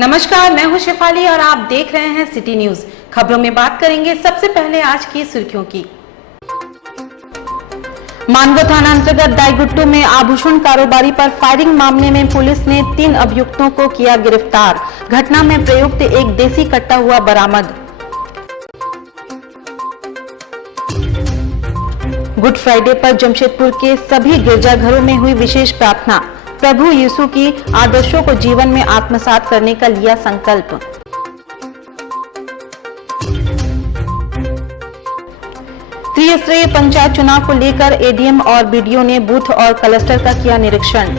नमस्कार, मैं हूं शेफाली और आप देख रहे हैं सिटी न्यूज। खबरों में बात करेंगे सबसे पहले आज की सुर्खियों की। मानगो थाना अंतर्गत दाईगुट्टू में आभूषण कारोबारी पर फायरिंग मामले में पुलिस ने 3 अभियुक्तों को किया गिरफ्तार। घटना में प्रयुक्त एक देसी कट्टा हुआ बरामद। गुड फ्राइडे पर जमशेदपुर के सभी गिरजाघरों में हुई विशेष प्रार्थना। प्रभु यीशु की आदर्शों को जीवन में आत्मसात करने का लिया संकल्प। त्रिस्तरीय पंचायत चुनाव को लेकर एडीएम और बीडीओ ने बूथ और क्लस्टर का किया निरीक्षण।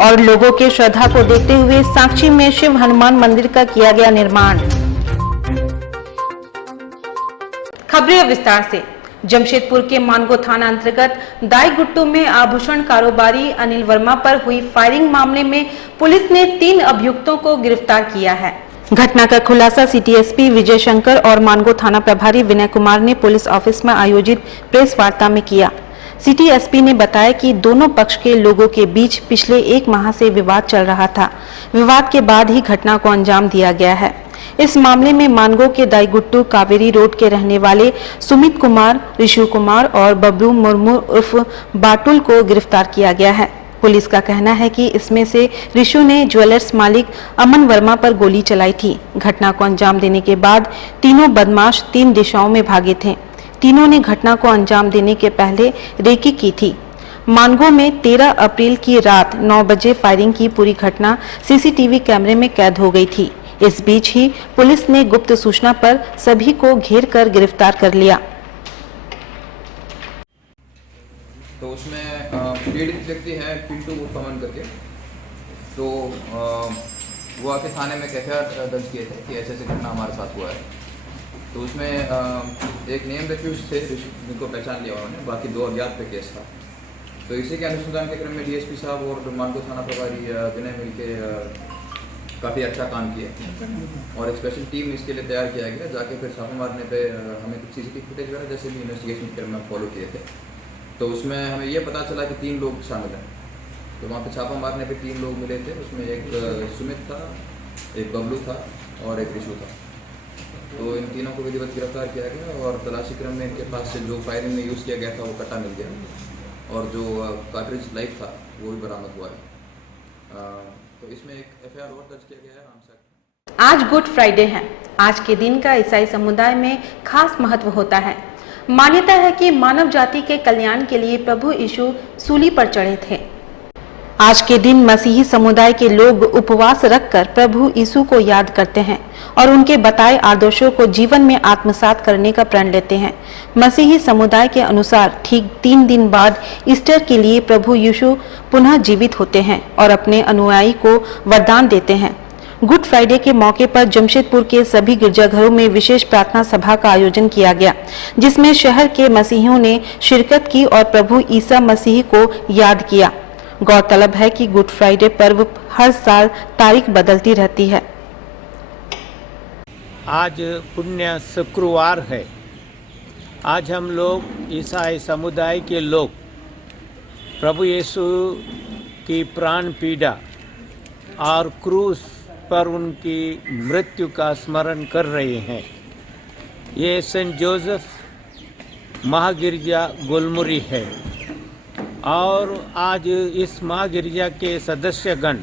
और लोगों के श्रद्धा को देखते हुए साक्षी में शिव हनुमान मंदिर का किया गया निर्माण। खबरें विस्तार से। जमशेदपुर के मानगो थाना अंतर्गत दाईगुट्टू में आभूषण कारोबारी अनिल वर्मा पर हुई फायरिंग मामले में पुलिस ने 3 अभियुक्तों को गिरफ्तार किया है। घटना का खुलासा सिटी एसपी विजय शंकर और मानगो थाना प्रभारी विनय कुमार ने पुलिस ऑफिस में आयोजित प्रेस वार्ता में किया। सिटी एसपी ने बताया कि दोनों पक्ष के लोगों के बीच पिछले 1 माह से विवाद चल रहा था। विवाद के बाद ही घटना को अंजाम दिया गया है। इस मामले में मानगो के दाईगुट्टू कावेरी रोड के रहने वाले सुमित कुमार, ऋषु कुमार और बबलू मुर्मू उर्फ बाटुल को गिरफ्तार किया गया है। पुलिस का कहना है कि इसमें से ऋषु ने ज्वेलर्स मालिक अमन वर्मा पर गोली चलाई थी। घटना को अंजाम देने के बाद तीनों बदमाश 3 दिशाओं में भागे थे। तीनों ने घटना को अंजाम देने के पहले रेकी की थी। मानगो में 13 अप्रैल की रात 9 बजे फायरिंग की पूरी घटना सीसीटीवी कैमरे में कैद हो गई थी। इस बीच ही पुलिस ने गुप्त सूचना पर सभी को घेर कर गिरफ्तार कर लिया। तो उसमें पीड़ित व्यक्ति है पिंटू समन करके, तो वो आके थाने में एफआईआर दर्ज किए थे कि ऐसे ऐसे घटना हमारे साथ हुआ है। तो उसमें एक नेम रिफ्यूज थे जिनको पहचान लिया उन्होंने, बाकी 2 अज्ञात पे केस था। तो इसी के अनुसंधान के क्रम में डीएसपी साहब और मानगो थाना प्रभारी विनय मिलके काफ़ी अच्छा काम किया और एक स्पेशल टीम इसके लिए तैयार किया गया। जाके फिर छापा मारने पे हमें कुछ सीसीटीवी फुटेज वगैरह जैसे भी इन्वेस्टिगेशन के क्रम में फॉलो किए थे, तो उसमें हमें ये पता चला कि 3 लोग शामिल हैं। तो वहाँ पे छापा मारने पे 3 लोग मिले थे। उसमें एक सुमित था, एक बबलू था और एक ऋषु था। तो इन तीनों को विधिवत गिरफ्तार किया गया और तलाशी क्रम में इनके पास से जो फायरिंग में यूज़ किया गया था वो कट्टा मिल गया और जो कार्ट्रिज लाइफ था वो भी बरामद हुआ है। तो इसमें एक एफआईआर और दर्ज किया गया है रामसागर। आज गुड फ्राइडे है। आज के दिन का ईसाई समुदाय में खास महत्व होता है। मान्यता है कि मानव जाति के कल्याण के लिए प्रभु यीशु सूली पर चढ़े थे। आज के दिन मसीही समुदाय के लोग उपवास रखकर प्रभु यीशु को याद करते हैं और उनके बताए आदर्शों को जीवन में आत्मसात करने का प्रण लेते हैं। मसीही समुदाय के अनुसार ठीक 3 दिन बाद ईस्टर के लिए प्रभु यीशु पुनः जीवित होते हैं और अपने अनुयायी को वरदान देते हैं। गुड फ्राइडे के मौके पर जमशेदपुर के सभी गिरजाघरों में विशेष प्रार्थना सभा का आयोजन किया गया, जिसमें शहर के मसीहियों ने शिरकत की और प्रभु ईसा मसीह को याद किया। गौरतलब है कि गुड फ्राइडे पर्व हर साल तारीख बदलती रहती है। आज पुण्य शुक्रवार है। आज हम लोग ईसाई समुदाय के लोग प्रभु यीशु की प्राण पीड़ा और क्रूस पर उनकी मृत्यु का स्मरण कर रहे हैं। ये सेंट जोसेफ महागिरजा गुलमुरी है और आज इस महागिरजा के सदस्यगण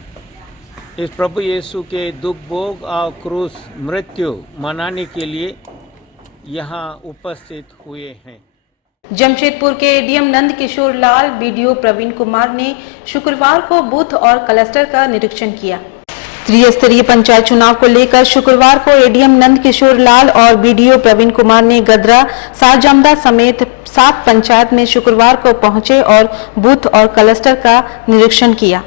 इस प्रभु यीशु के दुख भोग और क्रूस मृत्यु मनाने के लिए यहाँ उपस्थित हुए हैं। जमशेदपुर के एडीएम नंद किशोर लाल, बीडीओ प्रवीण कुमार ने शुक्रवार को बूथ और क्लस्टर का निरीक्षण किया। त्रिस्तरीय पंचायत चुनाव को लेकर शुक्रवार को एडीएम नंद किशोर लाल और बीडीओ प्रवीण कुमार ने गदरा, सारजमदा समेत 7 पंचायत में शुक्रवार को पहुंचे और बूथ और क्लस्टर का निरीक्षण किया।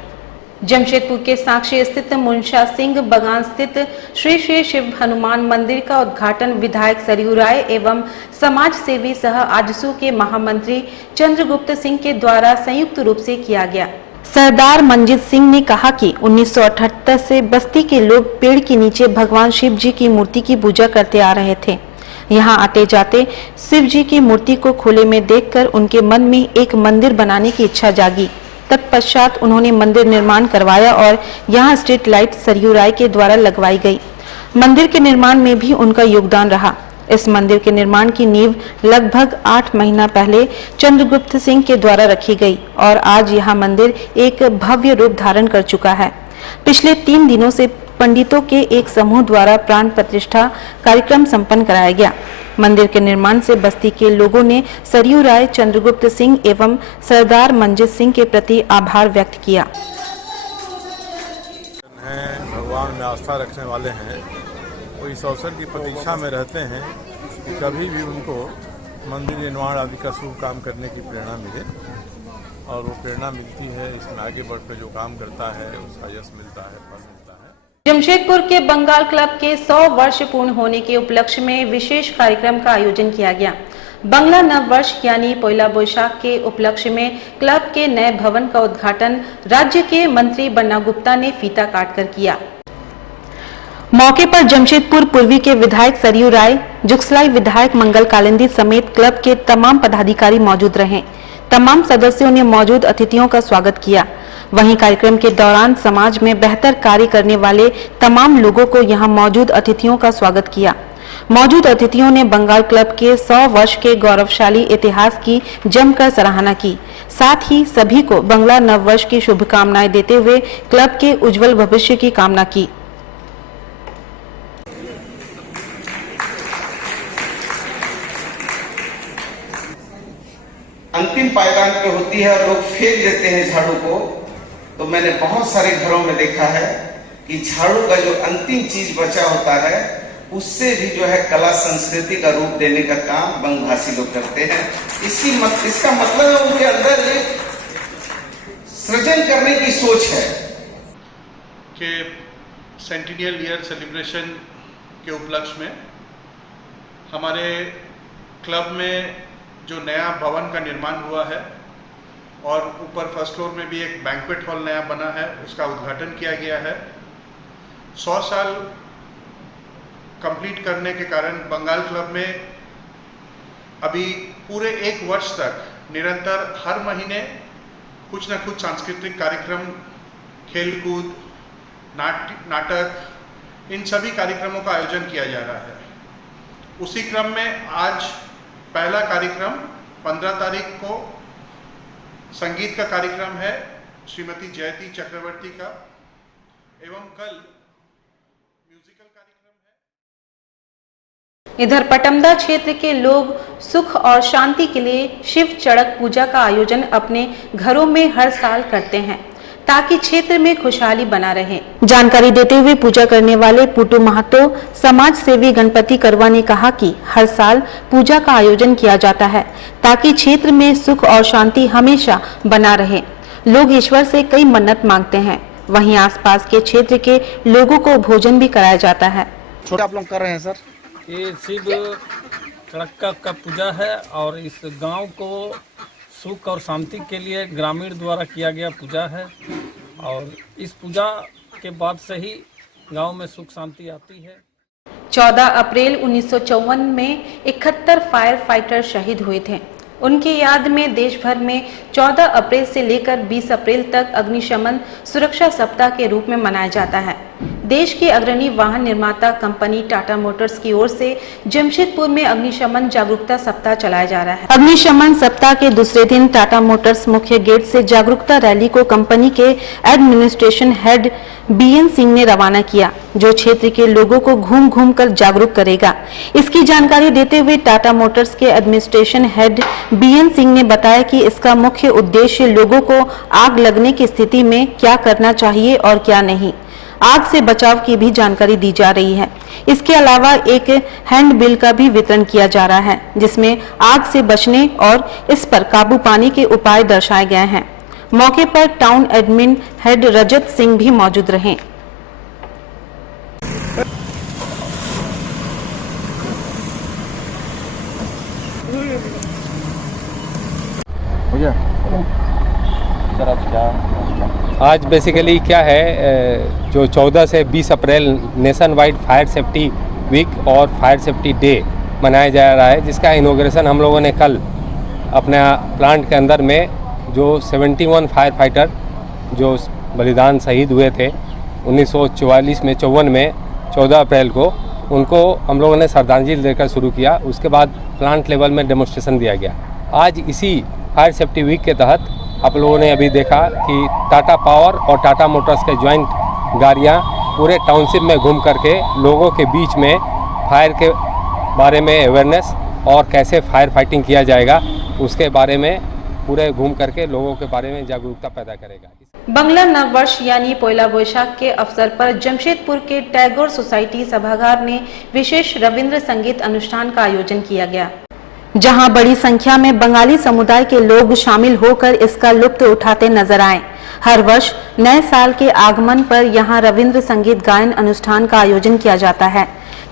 जमशेदपुर के साक्षी स्थित मुंशा सिंह बगान स्थित श्री श्री शिव हनुमान मंदिर का उद्घाटन विधायक सरयू राय एवं समाज सेवी सह आजसू के महामंत्री चंद्रगुप्त सिंह के द्वारा संयुक्त रूप से किया गया। सरदार मंजीत सिंह ने कहा कि 1978 से बस्ती के लोग पेड़ के नीचे भगवान शिव जी की मूर्ति की पूजा करते आ रहे थे। यहाँ आते जाते शिव जी की मूर्ति को खुले में देखकर उनके मन में एक मंदिर बनाने की इच्छा जागी। तत्पश्चात उन्होंने मंदिर निर्माण करवाया और यहाँ स्ट्रीट लाइट सरयू राय के द्वारा लगवाई गई। मंदिर के निर्माण में भी उनका योगदान रहा। इस मंदिर के निर्माण की नींव लगभग 8 महीना पहले चंद्रगुप्त सिंह के द्वारा रखी गई और आज यह मंदिर एक भव्य रूप धारण कर चुका है। पिछले 3 दिनों से पंडितों के एक समूह द्वारा प्राण प्रतिष्ठा कार्यक्रम संपन्न कराया गया। मंदिर के निर्माण से बस्ती के लोगों ने सरयू राय, चंद्रगुप्त सिंह एवं सरदार मंजीत सिंह के प्रति आभार व्यक्त किया। भगवान में आस्था रखने वाले हैं, वो इस अवसर की प्रतीक्षा में रहते हैं कि कभी भी उनको मंदिर निर्माण आदि का शुभ काम करने की प्रेरणा मिले, और वो प्रेरणा मिलती है। इसमें आगे बढ़कर जो काम करता है उसका यश मिलता है, फल मिलता है। जमशेदपुर के बंगाल क्लब के 100 वर्ष पूर्ण होने के उपलक्ष्य में विशेष कार्यक्रम का आयोजन किया गया। बंगला नव वर्ष यानी पोइला बोईशाख के उपलक्ष्य में क्लब के नए भवन का उद्घाटन राज्य के मंत्री बन्ना गुप्ता ने फीता काटकर किया। मौके पर जमशेदपुर पूर्वी के विधायक सरयू राय, जुगसलाई विधायक मंगल कालिंदी समेत क्लब के तमाम पदाधिकारी मौजूद रहे। तमाम सदस्यों ने मौजूद अतिथियों का स्वागत किया। वहीं कार्यक्रम के दौरान समाज में बेहतर कार्य करने वाले तमाम लोगों को यहां मौजूद अतिथियों का स्वागत किया। मौजूद अतिथियों ने बंगाल क्लब के 100 वर्ष के गौरवशाली इतिहास की जमकर सराहना की। साथ ही सभी को बंगला नववर्ष की शुभकामनाएं देते हुए क्लब के उज्जवल भविष्य की कामना की। अंतिम पायदान पे होती है और लोग फेंक देते हैं झाड़ू को, तो मैंने बहुत सारे घरों में देखा है कि झाड़ू का जो अंतिम चीज बचा होता है उससे भी जो है कला संस्कृति का रूप देने का काम बंगभाषी लोग करते हैं। इसका मतलब है उनके अंदर एक सृजन करने की सोच है कि सेंटिनियल ईयर सेलिब्रेशन के उपलक्ष्य में हमारे क्लब में जो नया भवन का निर्माण हुआ है और ऊपर फर्स्ट फ्लोर में भी एक बैंक्वेट हॉल नया बना है, उसका उद्घाटन किया गया है। 100 साल कंप्लीट करने के कारण बंगाल क्लब में अभी पूरे 1 वर्ष तक निरंतर हर महीने कुछ न कुछ सांस्कृतिक कार्यक्रम, खेलकूद, नाटक, इन सभी कार्यक्रमों का आयोजन किया जा रहा है। उसी क्रम में आज पहला कार्यक्रम 15 तारीख को संगीत का कार्यक्रम है श्रीमती जयती चक्रवर्ती का, एवं कल म्यूजिकल कार्यक्रम है। इधर पटमदा क्षेत्र के लोग सुख और शांति के लिए शिव चड़क पूजा का आयोजन अपने घरों में हर साल करते हैं ताकि क्षेत्र में खुशहाली बना रहे। जानकारी देते हुए पूजा करने वाले पुटू महतो समाज सेवी गणपति करवा ने कहा कि हर साल पूजा का आयोजन किया जाता है ताकि क्षेत्र में सुख और शांति हमेशा बना रहे। लोग ईश्वर से कई मन्नत मांगते हैं। वहीं आसपास के क्षेत्र के लोगों को भोजन भी कराया जाता है। छोटा आप लोग कर रहे हैं सर? ये शिव चड़क का पूजा है और इस गांव को सुख और शांति के लिए ग्रामीण द्वारा किया गया पूजा है, और इस पूजा के बाद से ही गांव में सुख शांति आती है। 14 अप्रैल 1954 में 71 फायर फाइटर शहीद हुए थे। उनकी याद में देश भर में 14 अप्रैल से लेकर 20 अप्रैल तक अग्निशमन सुरक्षा सप्ताह के रूप में मनाया जाता है। देश की अग्रणी वाहन निर्माता कंपनी टाटा मोटर्स की ओर से जमशेदपुर में अग्निशमन जागरूकता सप्ताह चलाया जा रहा है। अग्निशमन सप्ताह के दूसरे दिन टाटा मोटर्स मुख्य गेट से जागरूकता रैली को कंपनी के एडमिनिस्ट्रेशन हेड बीएन सिंह ने रवाना किया, जो क्षेत्र के लोगों को घूम घूम कर जागरूक करेगा। इसकी जानकारी देते हुए टाटा मोटर्स के एडमिनिस्ट्रेशन हेड बीएन सिंह ने बताया कि इसका मुख्य उद्देश्य लोगों को आग लगने की स्थिति में क्या करना चाहिए और क्या नहीं, आग से बचाव की भी जानकारी दी जा रही है। इसके अलावा एक हैंड बिल का भी वितरण किया जा रहा है, जिसमें आग से बचने और इस पर काबू पाने के उपाय दर्शाए गए हैं। मौके पर टाउन एडमिन हेड रजत सिंह भी मौजूद रहे। आज बेसिकली क्या है, जो 14 से 20 अप्रैल nationwide fire safety week और फायर सेफ्टी डे मनाया जा रहा है, जिसका इनॉग्रेशन हम लोगों ने कल अपने प्लांट के अंदर में जो 71 फायर फाइटर जो बलिदान शहीद हुए थे 1944 में 54 में 14 अप्रैल को, उनको हम लोगों ने श्रद्धांजलि देकर शुरू किया। उसके बाद प्लांट लेवल में डेमोन्स्ट्रेशन दिया गया। आज इसी फायर सेफ्टी वीक के तहत आप लोगों ने अभी देखा कि टाटा पावर और टाटा मोटर्स के ज्वाइंट गाड़ियाँ पूरे टाउनशिप में घूम करके लोगों के बीच में फायर के बारे में अवेयरनेस और कैसे फायर फाइटिंग किया जाएगा उसके बारे में पूरे घूम करके लोगों के बारे में जागरूकता पैदा करेगा। बंगला नव वर्ष यानी पोयला बोईशाख के अवसर पर जमशेदपुर के टैगोर सोसाइटी सभागार में विशेष रविंद्र संगीत अनुष्ठान का आयोजन किया गया, जहां बड़ी संख्या में बंगाली समुदाय के लोग शामिल होकर इसका लुत्फ उठाते नजर आए। हर वर्ष नए साल के आगमन पर यहां रविंद्र संगीत गायन अनुष्ठान का आयोजन किया जाता है।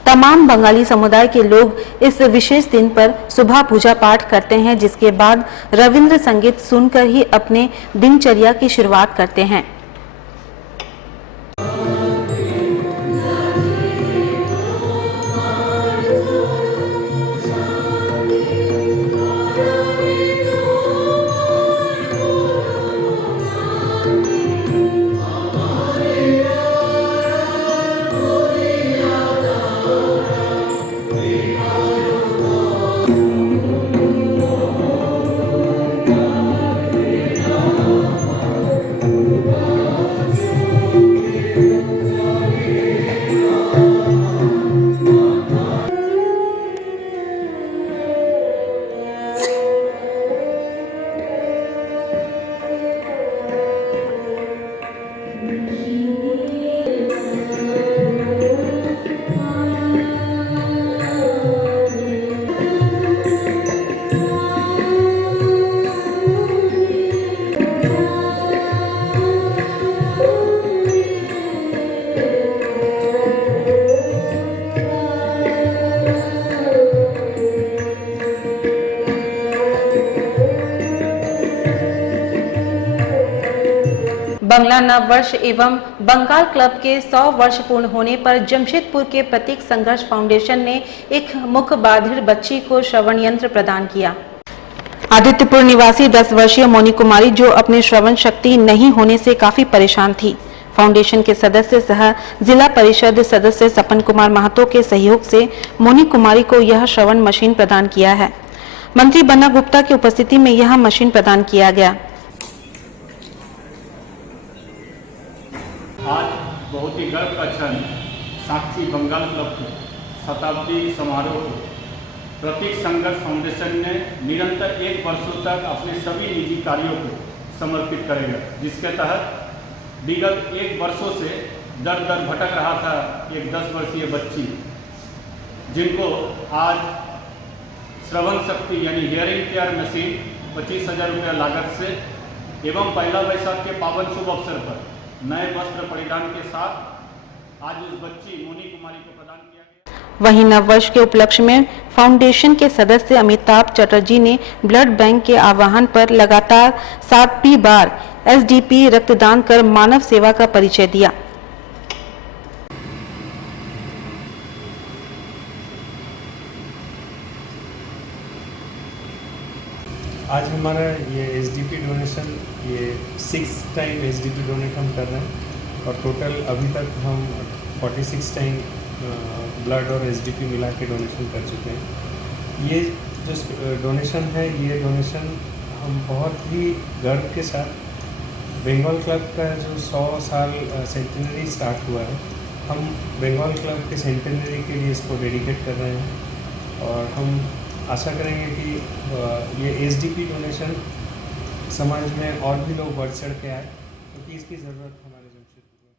तमाम बंगाली समुदाय के लोग इस विशेष दिन पर सुबह पूजा पाठ करते हैं, जिसके बाद रविंद्र संगीत सुनकर ही अपने दिनचर्या की शुरुआत करते हैं। बंगला नव वर्ष एवं बंगाल क्लब के 100 वर्ष पूर्ण होने पर जमशेदपुर के प्रतीक संघर्ष फाउंडेशन ने एक मुख बाधिर बच्ची को श्रवण यंत्र प्रदान किया। आदित्यपुर निवासी 10 वर्षीय मोनी कुमारी, जो अपने श्रवण शक्ति नहीं होने से काफी परेशान थी, फाउंडेशन के सदस्य सह जिला परिषद सदस्य सपन कुमार महतो के सहयोग से मोनी कुमारी को यह श्रवण मशीन प्रदान किया है। मंत्री बन्ना गुप्ता की उपस्थिति में यह मशीन प्रदान किया गया। आज बहुत ही गर्व का क्षण साक्षी बंगाल क्लब के शताब्दी समारोह को प्रतीक संघर्ष फाउंडेशन ने निरंतर 1 वर्षों तक अपने सभी निजी कार्यों को समर्पित करेगा, जिसके तहत विगत 1 वर्षों से दर दर भटक रहा था एक 10 वर्षीय बच्ची, जिनको आज श्रवण शक्ति यानी हियरिंग केयर मशीन 25,000 रुपया लागत से एवं पहला वैशाख के पावन शुभ अवसर पर नए वस्त्र परिधान के साथ आज उस बच्ची मोनी कुमारी को प्रदान किया गया। वहीं नववर्ष के उपलक्ष्य में फाउंडेशन के सदस्य अमिताभ चटर्जी ने ब्लड बैंक के आह्वान पर लगातार 7वीं बार एसडीपी रक्तदान कर मानव सेवा का परिचय दिया। आज हमारा ये एसडीपी डोनेशन ये 6 टाइम एसडीपी डोनेट हम कर रहे हैं और टोटल अभी तक हम 46 टाइम ब्लड और एसडीपी मिला के डोनेशन कर चुके हैं। ये जो डोनेशन है, ये डोनेशन हम बहुत ही गर्व के साथ बंगाल क्लब का जो 100 साल सेंटेनरी स्टार्ट हुआ है, हम बंगाल क्लब के सेंटेनरी के लिए इसको डेडिकेट कर रहे हैं और हम आशा करेंगे कि ये एसडीपी डोनेशन समाज में और भी लोग बढ़ चढ़ के आए, क्योंकि इसकी ज़रूरत हमारे जमशेदपुर में।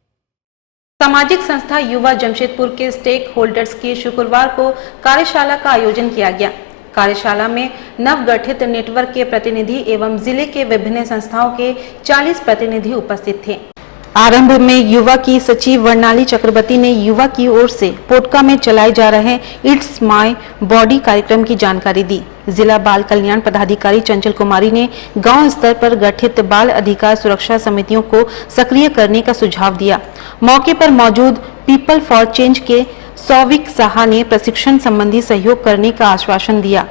सामाजिक संस्था युवा जमशेदपुर के स्टेक होल्डर्स की शुक्रवार को कार्यशाला का आयोजन किया गया। कार्यशाला में नवगठित नेटवर्क के प्रतिनिधि एवं जिले के विभिन्न संस्थाओं के 40 प्रतिनिधि उपस्थित थे। आरंभ में युवा की सचिव वर्णाली चक्रवर्ती ने युवा की ओर से पोटका में चलाए जा रहे इट्स माय बॉडी कार्यक्रम की जानकारी दी। जिला बाल कल्याण पदाधिकारी चंचल कुमारी ने गांव स्तर पर गठित बाल अधिकार सुरक्षा समितियों को सक्रिय करने का सुझाव दिया। मौके पर मौजूद पीपल फॉर चेंज के सौविक साहा ने प्रशिक्षण संबंधी सहयोग करने का आश्वासन दिया।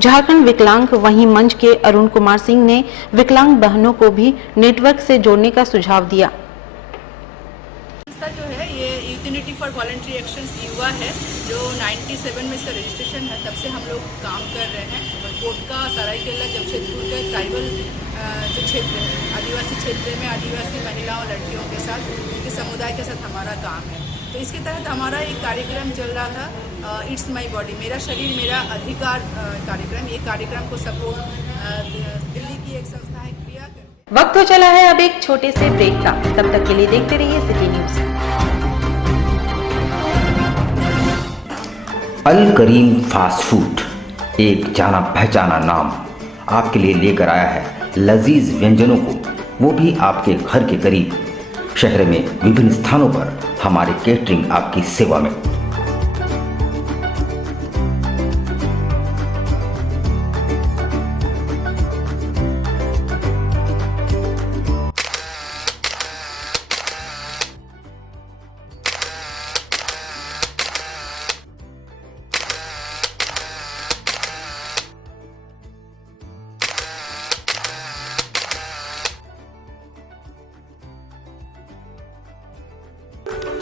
झारखंड विकलांग वहीं मंच के अरुण कुमार सिंह ने विकलांग बहनों को भी नेटवर्क से जोड़ने का सुझाव दिया। संस्था जो है ये यूनिटी फॉर वॉलंटरी एक्शंस युवा है, जो 97 में इसका रजिस्ट्रेशन है। तब से हम लोग काम कर रहे हैं। कोटका, सरायकेला, जमशेदपुर के ट्राइबल जो क्षेत्र है, आदिवासी क्षेत्र में आदिवासी महिलाओं लड़कियों के साथ, उनके समुदाय के साथ हमारा काम है। तो इसके तहत हमारा एक कार्यक्रम चल रहा था, इट्स माई बॉडी, मेरा शरीर मेरा अधिकार कार्यक्रम। ये कार्यक्रम को सपोर्ट दिल्ली की एक संस्था है क्रिया। वक्त हो चला है अब एक छोटे से ब्रेक का, तब तक के लिए देखते रहिए सिटी न्यूज। अल करीम फास्ट फूड एक जाना पहचाना नाम आपके लिए लेकर आया है लजीज व्यंजनों को, वो भी आपके घर के करीब। शहर में विभिन्न स्थानों पर हमारे केटरिंग आपकी सेवा में।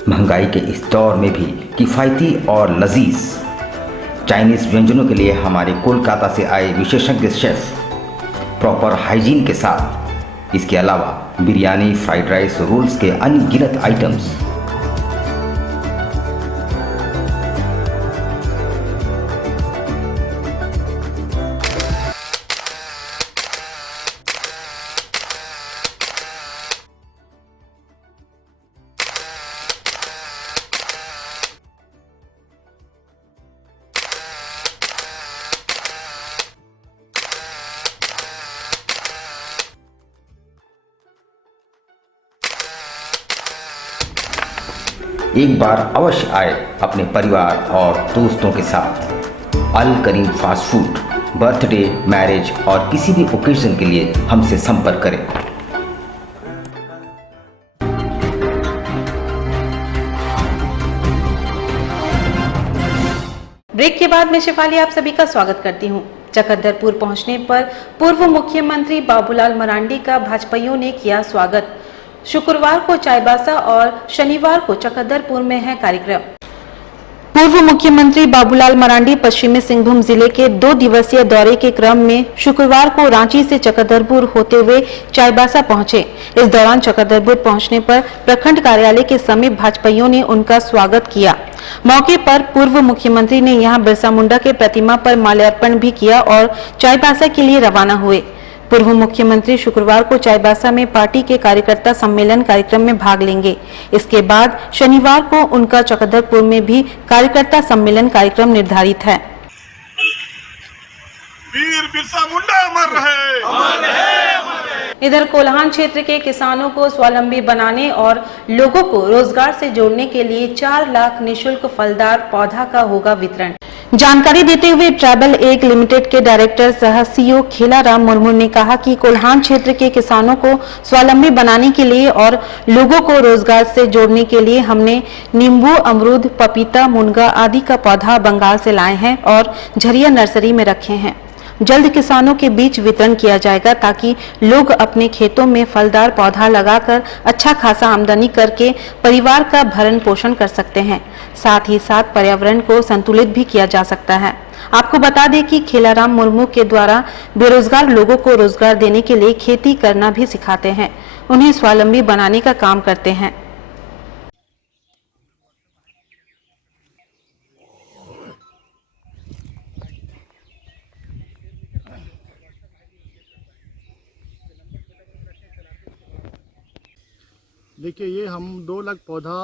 महंगाई के इस दौर में भी किफ़ायती और लजीज चाइनीज़ व्यंजनों के लिए हमारे कोलकाता से आए विशेषज्ञ शेफ प्रॉपर हाइजीन के साथ, इसके अलावा बिरयानी, फ्राइड राइस, रोल्स के अनगिनत आइटम्स। एक बार अवश्य आए अपने परिवार और दोस्तों के साथ। अल करीम फास्ट फूड, बर्थडे, मैरिज और किसी भी ओकेजन के लिए हमसे संपर्क करें। ब्रेक के बाद मैं शिफाली आप सभी का स्वागत करती हूं। चकद्दरपुर पहुंचने पर पूर्व मुख्यमंत्री बाबूलाल मरांडी का भाजपाइयों ने किया स्वागत। शुक्रवार को चाईबासा और शनिवार को चकद्दरपुर में है कार्यक्रम। पूर्व मुख्यमंत्री बाबूलाल मरांडी पश्चिमी सिंहभूम जिले के 2 दिवसीय दौरे के क्रम में शुक्रवार को रांची से चकद्दरपुर होते हुए चाईबासा पहुंचे। इस दौरान चकद्दरपुर पहुंचने पर प्रखंड कार्यालय के समीप भाजपाइयों ने उनका स्वागत किया। मौके पर पूर्व मुख्यमंत्री ने यहां बिरसा मुंडा के प्रतिमा पर माल्यार्पण भी किया और चाईबासा के लिए रवाना हुए। पूर्व मुख्यमंत्री शुक्रवार को चाईबासा में पार्टी के कार्यकर्ता सम्मेलन कार्यक्रम में भाग लेंगे। इसके बाद शनिवार को उनका चकद्दरपुर में भी कार्यकर्ता सम्मेलन कार्यक्रम निर्धारित है। वीर बिरसा मुंडा अमर रहे, अमर रहे, अमर रहे। इधर कोल्हान क्षेत्र के किसानों को स्वावलंबी बनाने और लोगों को रोजगार से जोड़ने के लिए 4 लाख निःशुल्क फलदार पौधा का होगा वितरण। जानकारी देते हुए ट्राइबल एग लिमिटेड के डायरेक्टर सह सीईओ खेलाराम मुर्मू ने कहा कि कोल्हान क्षेत्र के किसानों को स्वावलंबी बनाने के लिए और लोगों को रोजगार से जोड़ने के लिए हमने नींबू, अमरूद, पपीता, मुनगा आदि का पौधा बंगाल से लाए हैं और झरिया नर्सरी में रखे हैं। जल्द किसानों के बीच वितरण किया जाएगा ताकि लोग अपने खेतों में फलदार पौधा लगाकर अच्छा खासा आमदनी करके परिवार का भरण पोषण कर सकते हैं। साथ ही साथ पर्यावरण को संतुलित भी किया जा सकता है। आपको बता दें कि खेलाराम मुर्मू के द्वारा बेरोजगार लोगों को रोजगार देने के लिए खेती करना भी सिखाते हैं, उन्हें स्वावलंबी बनाने का काम करते हैं। देखिए, ये हम 2 लाख पौधा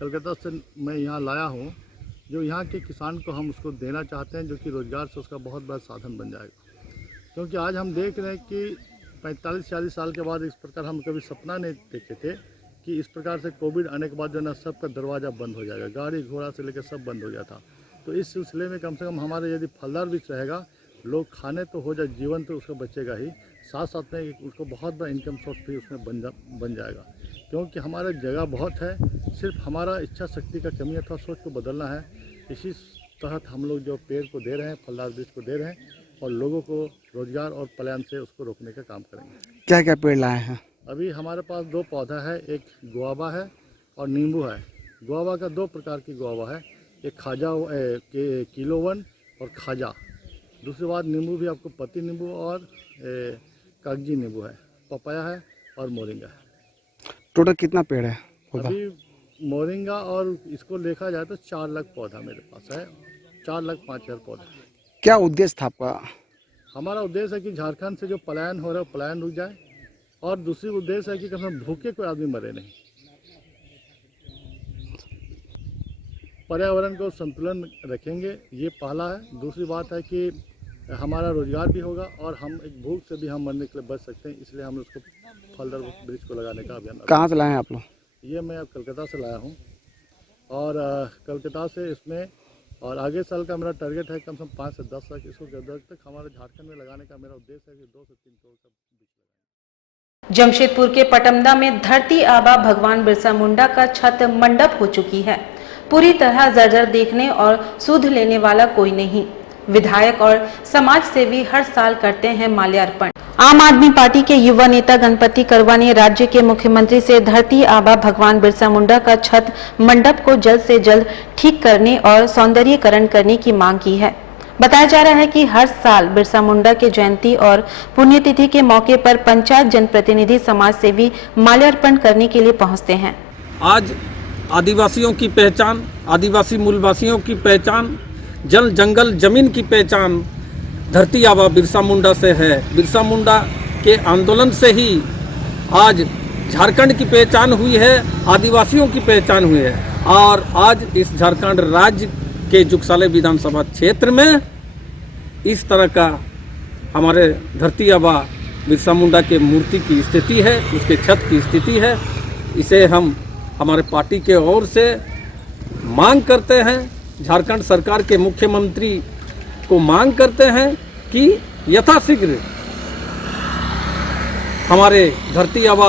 कलकत्ता से मैं यहाँ लाया हूँ, जो यहाँ के किसान को हम उसको देना चाहते हैं, जो कि रोज़गार से उसका बहुत बड़ा साधन बन जाएगा। क्योंकि आज हम देख रहे हैं कि 45-46 साल के बाद इस प्रकार हम कभी सपना नहीं देखे थे कि इस प्रकार से कोविड आने के बाद जो है ना सबका दरवाज़ा बंद हो जाएगा, गाड़ी घोड़ा से लेकर सब बंद हो गया था। तो इस सिलसिले में कम से कम हमारे यदि फलदार वृक्ष रहेगा, लोग खाने तो हो जाए, जीवन तो उसका बचेगा ही, साथ साथ में उसको बहुत बड़ा इनकम सोर्स भी उसमें बन जाएगा। क्योंकि हमारा जगह बहुत है, सिर्फ हमारा इच्छा शक्ति का कमी है, अथवा सोच को बदलना है। इसी तहत हम लोग जो पेड़ को दे रहे हैं, फलदार वृक्ष को दे रहे हैं और लोगों को रोजगार और पलायन से उसको रोकने का काम करेंगे। क्या क्या पेड़ लाए हैं? अभी हमारे पास 2 पौधा है, एक गुआवा है और नींबू है। गुआवा का 2 प्रकार की गुआवा है, एक खाजा किलो 1 और खाजा। दूसरी बात नींबू भी आपको पत्ती नींबू और कागजी नींबू है, पपाया है और मोरिंगा है। टोटल कितना पेड़ है पौधा? अभी मोरिंगा और इसको देखा जाए तो 4 लाख पौधा मेरे पास है, 4,05,000 पौधा। क्या उद्देश्य था आपका? हमारा उद्देश्य है कि झारखंड से जो पलायन हो रहा है पलायन रुक जाए, और दूसरी उद्देश्य है कि कम से कम भूखे कोई आदमी मरे नहीं, पर्यावरण को संतुलन रखेंगे, ये पहला है। दूसरी बात है कि हमारा रोजगार भी होगा और हम एक भूख से भी हम मरने के लिए बच सकते हैं, इसलिए हम उसको फलदार वृक्ष को लगाने का अभियान। कहाँ से लाए हैं आप लोग? ये मैं अब कलकत्ता से लाया हूँ और कलकत्ता से इसमें, और आगे साल का मेरा टारगेट है कम से कम 5 से 10 लाख इसको जब तक हमारे झारखंड में लगाने का मेरा उद्देश्य है कि 2 से 3 करोड़ का वृक्ष। जमशेदपुर के पटमदा में धरती आबा भगवान बिरसा मुंडा का छत मंडप हो चुकी है। पूरी तरह जर्जर देखने और सूद लेने वाला कोई नहीं। विधायक और समाज सेवी हर साल करते हैं माल्यार्पण। आम आदमी पार्टी के युवा नेता गणपति करवा ने राज्य के मुख्यमंत्री से धरती आबा भगवान बिरसा मुंडा का छत मंडप को जल्द से जल्द ठीक करने और सौंदर्यीकरण करने की मांग की है। बताया जा रहा है कि हर साल बिरसा मुंडा के जयंती और पुण्यतिथि के मौके पर पंचायत जनप्रतिनिधि समाज सेवी माल्यार्पण करने के लिए पहुंचते हैं। आज आदिवासियों की पहचान, आदिवासी मूलवासियों की पहचान, जल जंगल जमीन की पहचान धरती आबा बिरसा मुंडा से है। बिरसा मुंडा के आंदोलन से ही आज झारखंड की पहचान हुई है, आदिवासियों की पहचान हुई है, और आज इस झारखंड राज्य के जुगसाले विधानसभा क्षेत्र में इस तरह का हमारे धरती आबा बिरसा मुंडा के मूर्ति की स्थिति है, उसके छत की स्थिति है। इसे हम हमारे पार्टी के ओर से मांग करते हैं, झारखंड सरकार के मुख्यमंत्री को मांग करते हैं कि यथाशीघ्र हमारे धरती आबा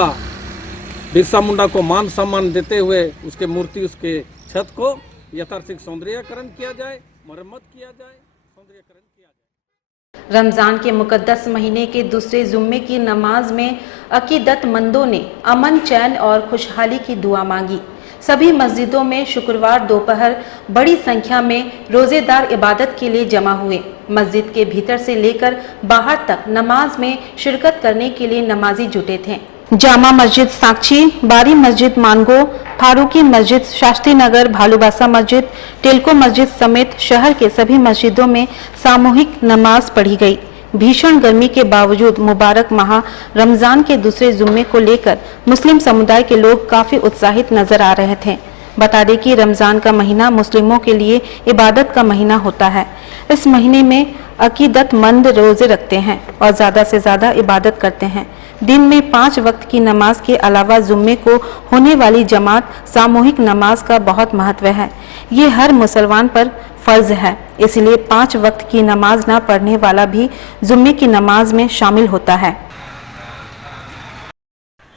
बिरसा मुंडा को मान सम्मान देते हुए उसके मूर्ति, उसके छत को यथाशीघ्र सौंदर्यीकरण किया जाए, मरम्मत किया जाए, सौंदर्यीकरण किया जाए। रमजान के मुकद्दस महीने के दूसरे जुम्मे की नमाज में अकीदतमंदों ने अमन, चैन और खुशहाली की दुआ मांगी। सभी मस्जिदों में शुक्रवार दोपहर बड़ी संख्या में रोजेदार इबादत के लिए जमा हुए। मस्जिद के भीतर से लेकर बाहर तक नमाज में शिरकत करने के लिए नमाजी जुटे थे। जामा मस्जिद साक्षी, बारी मस्जिद मानगो, फारूकी मस्जिद शास्त्री नगर, भालूबासा मस्जिद, टेलको मस्जिद समेत शहर के सभी मस्जिदों में सामूहिक नमाज पढ़ी गई। भीषण गर्मी के बावजूद मुबारक माह रमजान के दूसरे जुम्मे को लेकर मुस्लिम समुदाय के लोग काफी उत्साहित नजर आ रहे थे। बता दें कि रमजान का महीना मुस्लिमों के लिए इबादत का महीना होता है। इस महीने में अकीदतमंद रोजे रखते हैं और ज्यादा से ज्यादा इबादत करते हैं। दिन में 5 वक्त की नमाज के अलावा जुम्मे को होने वाली जमात सामूहिक नमाज का बहुत महत्व है। ये हर मुसलमान पर फर्ज है, इसलिए 5 वक्त की नमाज ना पढ़ने वाला भी जुम्मे की नमाज में शामिल होता है।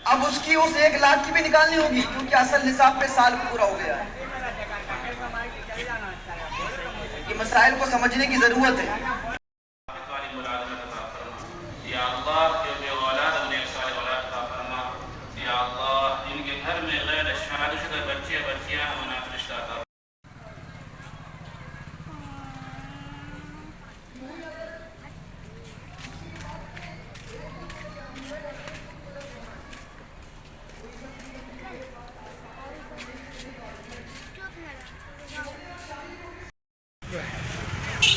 अब उसकी उस 1 लाख की भी निकालनी होगी, क्योंकि असल निसाब पे साल पूरा हो गया है। ये मसाइल को समझने की जरूरत है।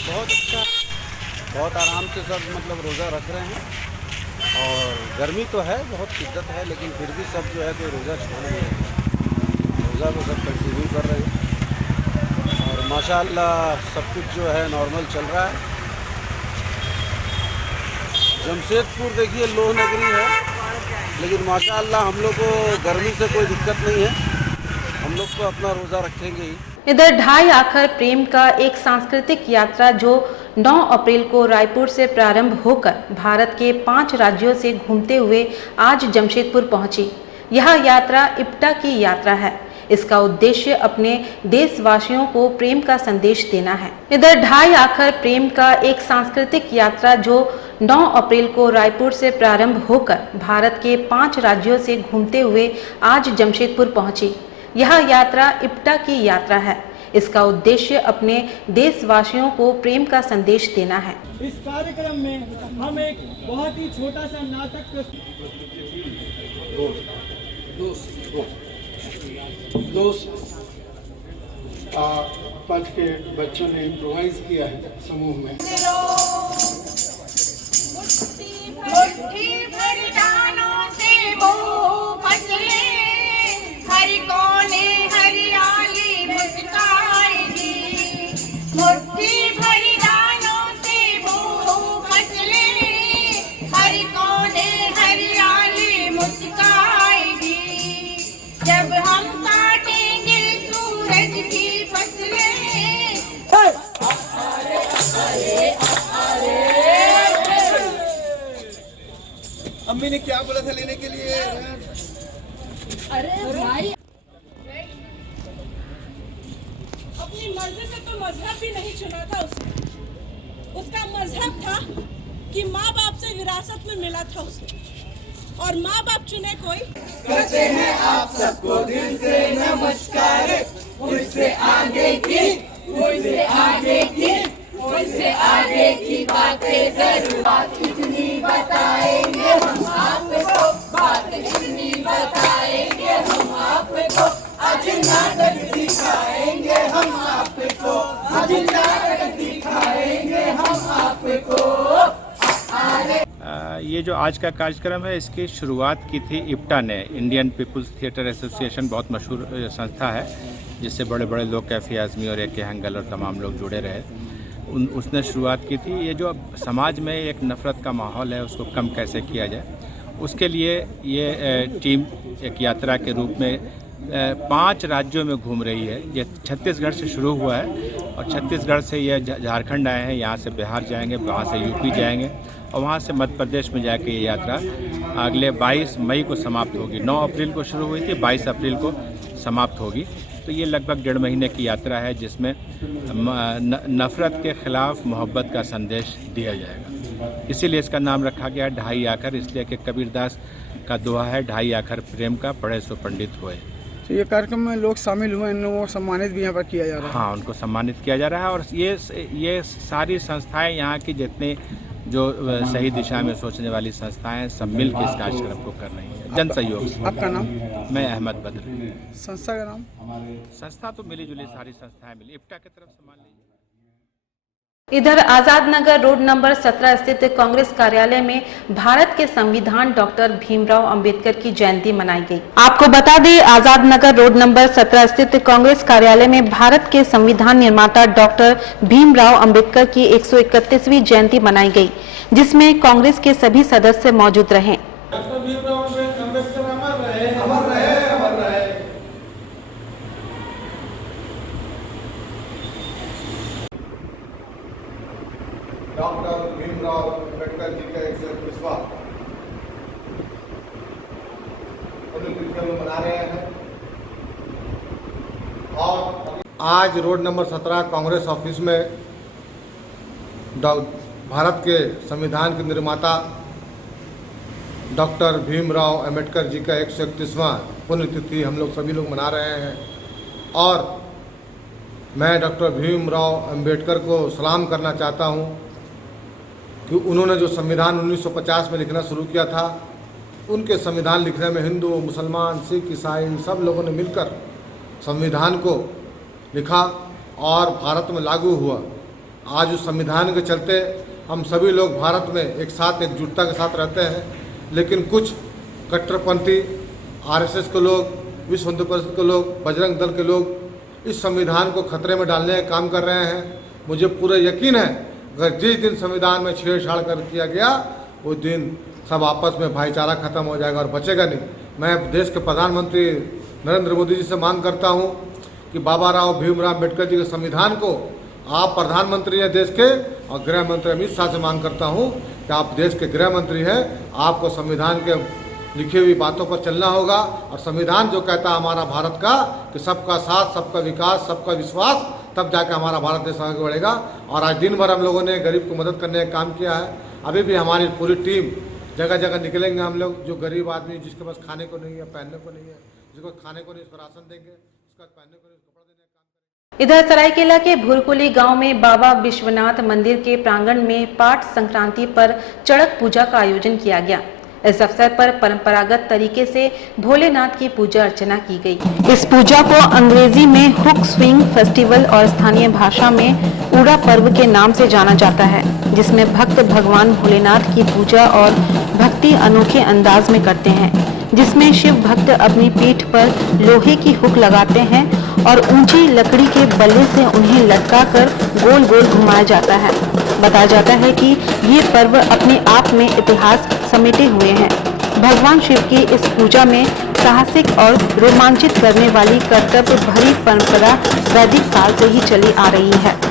बहुत अच्छा, बहुत आराम से सब मतलब रोज़ा रख रहे हैं। और गर्मी तो है, बहुत शिद्दत है, लेकिन फिर भी सब जो है कोई रोज़ा छोड़ नहीं है, रोज़ा को सब कंटिन्यू कर रहे हैं। और माशाअल्लाह सब कुछ जो है नॉर्मल चल रहा है। जमशेदपुर देखिए लोह नगरी है, लेकिन माशाअल्लाह हम लोग को गर्मी से कोई दिक्कत नहीं है, हम लोग तो अपना रोज़ा रखेंगे ही। इधर ढाई आखर प्रेम का एक सांस्कृतिक यात्रा जो 9 अप्रैल को रायपुर से प्रारंभ होकर भारत के 5 राज्यों से घूमते हुए आज जमशेदपुर पहुंची। यह यात्रा इप्टा की यात्रा है। इसका उद्देश्य अपने देशवासियों को प्रेम का संदेश देना है। इधर ढाई आखर प्रेम का एक सांस्कृतिक यात्रा जो 9 अप्रैल को रायपुर से प्रारंभ होकर भारत के 5 राज्यों से घूमते हुए आज जमशेदपुर पहुंची। यह यात्रा इप्टा की यात्रा है। इसका उद्देश्य अपने देशवासियों को प्रेम का संदेश देना है। इस कार्यक्रम में हम एक बहुत ही छोटा सा नाटक पद के बच्चों ने इम्प्रोवाइज किया है समूह में। मुट्ठी भर दानों से वो फसले, हर कोने हरियाली मुस्काएगी। मुट्ठी भर दानों से वो फसले, हर कोने हरियाली मुस्काएगी। जब हम काटेंगे सूरज की फसलें, अम्मी ने क्या बोला था लेने के लिए? अरे भाई, अपनी मर्जी से तो मजहब भी नहीं चुना था उसने। उसका मजहब था कि माँ बाप से विरासत में मिला था उसे, और माँ बाप चुने कोई। कहते हैं आप सबको दिल से नमस्कार। मुझसे आगे की, मुझसे आगे की, मुझसे आगे की बातें जरूर। बात इतनी बताएंगे हम आपको, बात इतनी बताएंगे हम आपको। आज नाटक दिखाएंगे हम आपको, आज नाटक दिखाएंगे हम आपको। ये जो आज का कार्यक्रम है इसकी शुरुआत की थी इप्टा ने। इंडियन पीपुल्स थिएटर एसोसिएशन बहुत मशहूर संस्था है जिससे बड़े बड़े लोग कैफी आज़मी और ए.के. हंगल और तमाम लोग जुड़े रहे। उसने शुरुआत की थी। ये जो समाज में एक नफ़रत का माहौल है उसको कम कैसे किया जाए, उसके लिए ये टीम एक यात्रा के रूप में 5 राज्यों में घूम रही है। ये छत्तीसगढ़ से शुरू हुआ है और छत्तीसगढ़ से ये झारखंड आए हैं, यहाँ से बिहार जाएंगे, वहाँ से यूपी जाएंगे और वहाँ से मध्य प्रदेश में जाके ये यात्रा अगले 22 मई को समाप्त होगी। 9 अप्रैल को शुरू हुई थी, 22 अप्रैल को समाप्त होगी। तो ये लगभग 1.5 महीने की यात्रा है जिसमें नफ़रत के ख़िलाफ़ मोहब्बत का संदेश दिया जाएगा। इसीलिए इसका नाम रखा गया ढाई आखर, इसलिए कि कबीरदास का दोहा है, ढाई आखर प्रेम का पढ़े सो पंडित हुए। तो ये कार्यक्रम में लोग शामिल हुए, इन लोगों को सम्मानित भी यहाँ पर किया जा रहा है। हाँ, उनको सम्मानित किया जा रहा है और ये सारी संस्थाएं यहाँ की जितनी जो सही दिशा में सोचने वाली संस्थाएं सब मिल के इस कार्यक्रम को कर रही हैं जन सहयोग से। आपका नाम? मैं अहमद बद्र। संस्था का नाम? संस्था तो मिली जुली सारी संस्थाएं मिली, इप्टा की तरफ से मान लीजिए। इधर आजाद नगर रोड नंबर 17 स्थित कांग्रेस कार्यालय में भारत के संविधान डॉक्टर भीमराव अंबेडकर की जयंती मनाई गई। आपको बता दें, आजाद नगर रोड नंबर 17 स्थित कांग्रेस कार्यालय में भारत के संविधान निर्माता डॉक्टर भीमराव अंबेडकर की 131वीं जयंती मनाई गई, जिसमें कांग्रेस के सभी सदस्य मौजूद रहे। डॉक्टर भीमराव अंबेडकर जी का 131वां पुण्यतिथि हम मना रहे हैं। और आज रोड नंबर 17 कांग्रेस ऑफिस में भारत के संविधान के निर्माता डॉक्टर भीमराव अंबेडकर जी का 131वां पुण्यतिथि हम लोग सभी लोग मना रहे हैं। और मैं डॉक्टर भीमराव अंबेडकर को सलाम करना चाहता हूं कि उन्होंने जो संविधान 1950 में लिखना शुरू किया था, उनके संविधान लिखने में हिंदू, मुसलमान, सिख, ईसाई इन सब लोगों ने मिलकर संविधान को लिखा और भारत में लागू हुआ। आज उस संविधान के चलते हम सभी लोग भारत में एक साथ एकजुटता के साथ रहते हैं, लेकिन कुछ कट्टरपंथी आरएसएस के लोग, विश्व हिंदू परिषद के लोग, बजरंग दल के लोग इस संविधान को खतरे में डालने का काम कर रहे हैं। मुझे पूरा यकीन है अगर जिस दिन संविधान में छेड़छाड़ कर किया गया उस दिन सब आपस में भाईचारा खत्म हो जाएगा और बचेगा नहीं। मैं देश के प्रधानमंत्री नरेंद्र मोदी जी से मांग करता हूं कि बाबा राव भीमराव अम्बेडकर जी के संविधान को, आप प्रधानमंत्री हैं देश के और गृह मंत्री अमित शाह से मांग करता हूं कि आप देश के गृह मंत्री हैं, आपको संविधान के लिखी हुई बातों पर चलना होगा और संविधान जो कहता है हमारा भारत का कि सबका साथ, सबका विकास, सबका विश्वास, तब जाकर हमारा भारत देश आगे बढ़ेगा। और आज दिन भर हम लोगों ने गरीब को मदद करने का काम किया है। अभी भी हमारी पूरी टीम जगह जगह निकलेंगे हम लोग, जो गरीब आदमी जिसके पास खाने को नहीं है, पहनने को नहीं है, जिसको खाने को नहीं उसको राशन देंगे, उसका पहनने को नहीं कपड़ा देने। इधर सरायकेला के भुरकुली गांव में बाबा विश्वनाथ मंदिर के प्रांगण में पाठ संक्रांति पर चड़क पूजा का आयोजन किया गया। इस अवसर पर परंपरागत तरीके से भोलेनाथ की पूजा अर्चना की गई। इस पूजा को अंग्रेजी में हुक स्विंग फेस्टिवल और स्थानीय भाषा में उड़ा पर्व के नाम से जाना जाता है, जिसमें भक्त भगवान भोलेनाथ की पूजा और भक्ति अनोखे अंदाज में करते हैं, जिसमें शिव भक्त अपनी पीठ पर लोहे की हुक लगाते हैं और ऊंची लकड़ी के बल्ले से उन्हें लटकाकर गोल गोल घुमाया जाता है। बताया जाता है कि ये पर्व अपने आप में इतिहास समेटे हुए हैं। भगवान शिव की इस पूजा में साहसिक और रोमांचित करने वाली कर्तव्य भरी परंपरा वैदिक काल से ही चली आ रही है।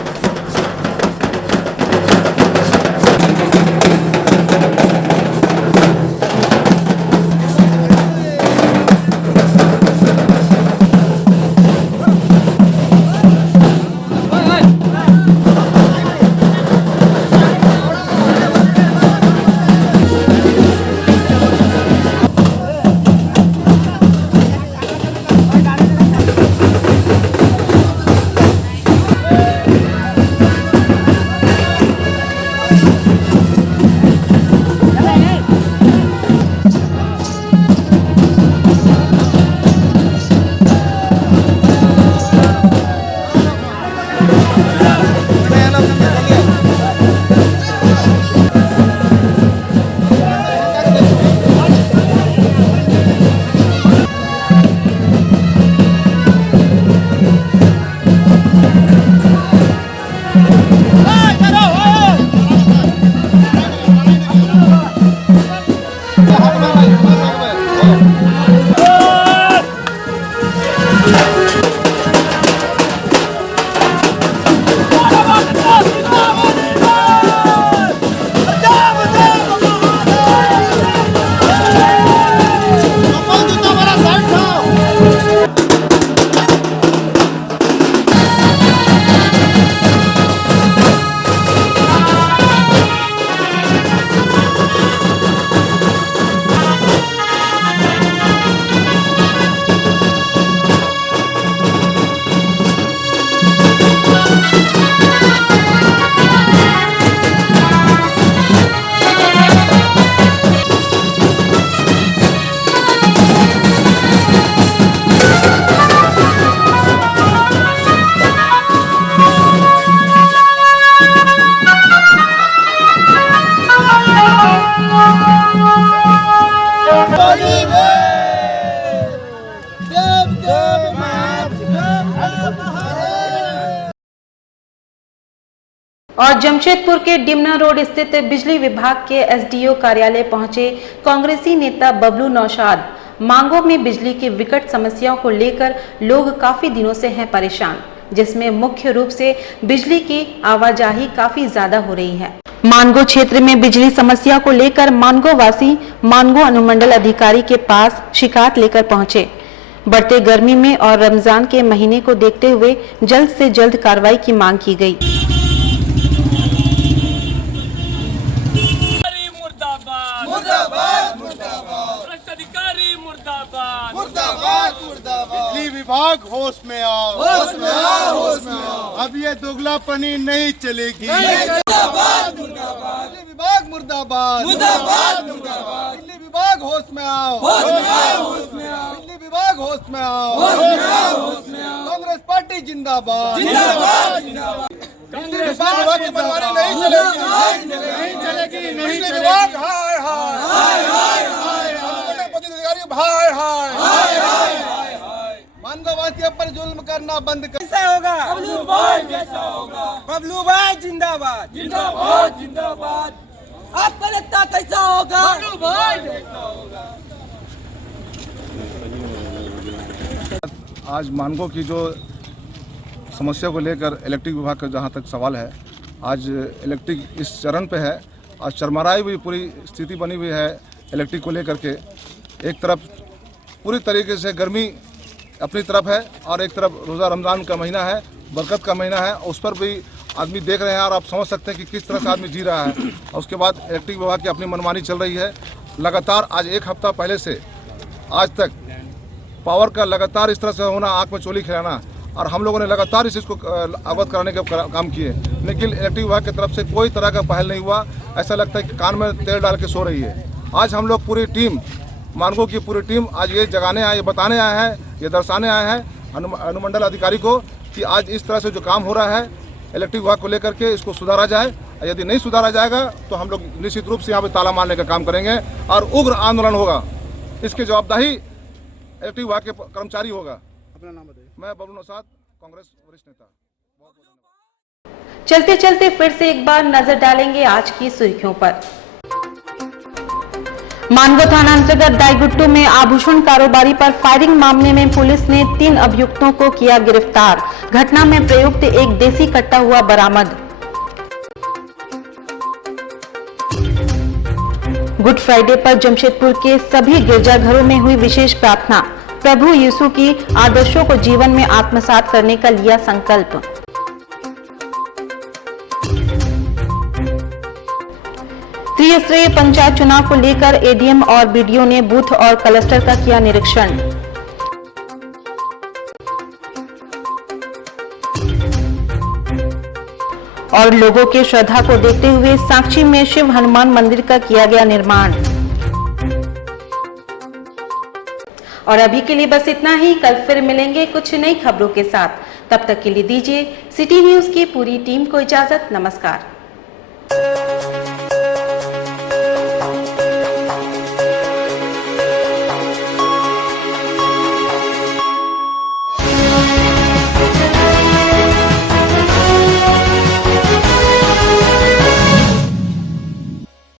और जमशेदपुर के डिमना रोड स्थित बिजली विभाग के एसडीओ कार्यालय पहुंचे कांग्रेसी नेता बबलू नौशाद। मांगों में बिजली की विकट समस्याओं को लेकर लोग काफी दिनों से हैं परेशान, जिसमें मुख्य रूप से बिजली की आवाजाही काफी ज्यादा हो रही है। मानगो क्षेत्र में बिजली समस्या को लेकर मानगो वासी मानगो अनुमंडल अधिकारी के पास शिकायत लेकर पहुंचे। बढ़ते गर्मी में और रमजान के महीने को देखते हुए जल्द से जल्द कार्रवाई की मांग की गई। बिजली विभाग होश में आओ, होश में आओ, होश में आओ। अब ये दोगलापनी नहीं चलेगी। मुर्दाबाद, मुर्दाबाद। बिजली विभाग मुर्दाबाद, मुर्दाबाद, मुर्दाबाद। बिजली विभाग होश में आओ, होश में आओ, होश में आओ। बिजली विभाग होश में आओ, होश में आओ, होश में आओ। कांग्रेस पार्टी जिंदाबाद, जिंदाबाद, जिंदाबाद। बिजली विभाग की मनमानी नहीं चलेगी, नहीं चलेगी। बिजली विभाग हाय हाय हाय हाय हाय। हाय हाय हाय हाय। मानगोवासियों पर जुल्म करना बंद कर। कैसा होगा? बबलू भाई जैसा होगा। बबलू भाई जिंदाबाद, जिंदाबाद, जिंदाबाद। आपका नेता कैसा होगा? बबलू भाई जैसा होगा। आज मानगो की जो समस्या को लेकर इलेक्ट्रिक विभाग का जहां तक सवाल है, आज इलेक्ट्रिक इस चरण पे है। आज चरमराई हुई पूरी स्थिति बनी हुई है। इलेक्ट्रिक को लेकर के एक तरफ पूरी तरीके से गर्मी अपनी तरफ है और एक तरफ रोज़ा रमज़ान का महीना है, बरकत का महीना है, उस पर भी आदमी देख रहे हैं और आप समझ सकते हैं कि किस तरह से आदमी जी रहा है। और उसके बाद इलेक्ट्रिक विभाग की अपनी मनमानी चल रही है। लगातार आज एक हफ्ता पहले से आज तक पावर का लगातार इस तरह से होना, आँख में चोली खिलाना, और हम लोगों ने लगातार इस चीज़ को अवगत कराने के काम किए, लेकिन इलेक्ट्रिक विभाग की तरफ से कोई तरह का पहल नहीं हुआ। ऐसा लगता है कि कान में तेल डाल के सो रही है। आज हम लोग पूरी टीम, मानगो की पूरी टीम आज ये जगाने आए, ये बताने आए हैं, ये दर्शाने आए हैं अनुमंडल अधिकारी को कि आज इस तरह से जो काम हो रहा है इलेक्ट्रिक विभाग को लेकर के, इसको सुधारा जाए। यदि नहीं सुधारा जाएगा तो हम लोग निश्चित रूप से यहाँ पे ताला मारने का काम करेंगे और उग्र आंदोलन होगा। इसकी जवाबदारी इलेक्ट्रिक विभाग के कर्मचारी होगा। अपना नाम बताइए। मैं बबलू नौशाद, कांग्रेस वरिष्ठ नेता। चलते चलते फिर से एक बार नजर डालेंगे आज की सुर्खियों पर। मानगो थाना अंतर्गत दाईगुट्टू में आभूषण कारोबारी पर फायरिंग मामले में पुलिस ने 3 अभियुक्तों को किया गिरफ्तार। घटना में प्रयुक्त एक देसी कट्टा हुआ बरामद। गुड फ्राइडे पर जमशेदपुर के सभी गिरजाघरों में हुई विशेष प्रार्थना। प्रभु यीशु की आदर्शों को जीवन में आत्मसात करने का लिया संकल्प। त्रिस्तरीय पंचायत चुनाव को लेकर एडीएम और बीडीओ ने बूथ और क्लस्टर का किया निरीक्षण। और लोगों के श्रद्धा को देखते हुए साक्षी में शिव हनुमान मंदिर का किया गया निर्माण। और अभी के लिए बस इतना ही। कल फिर मिलेंगे कुछ नई खबरों के साथ। तब तक के लिए दीजिए सिटी न्यूज की पूरी टीम को इजाजत। नमस्कार।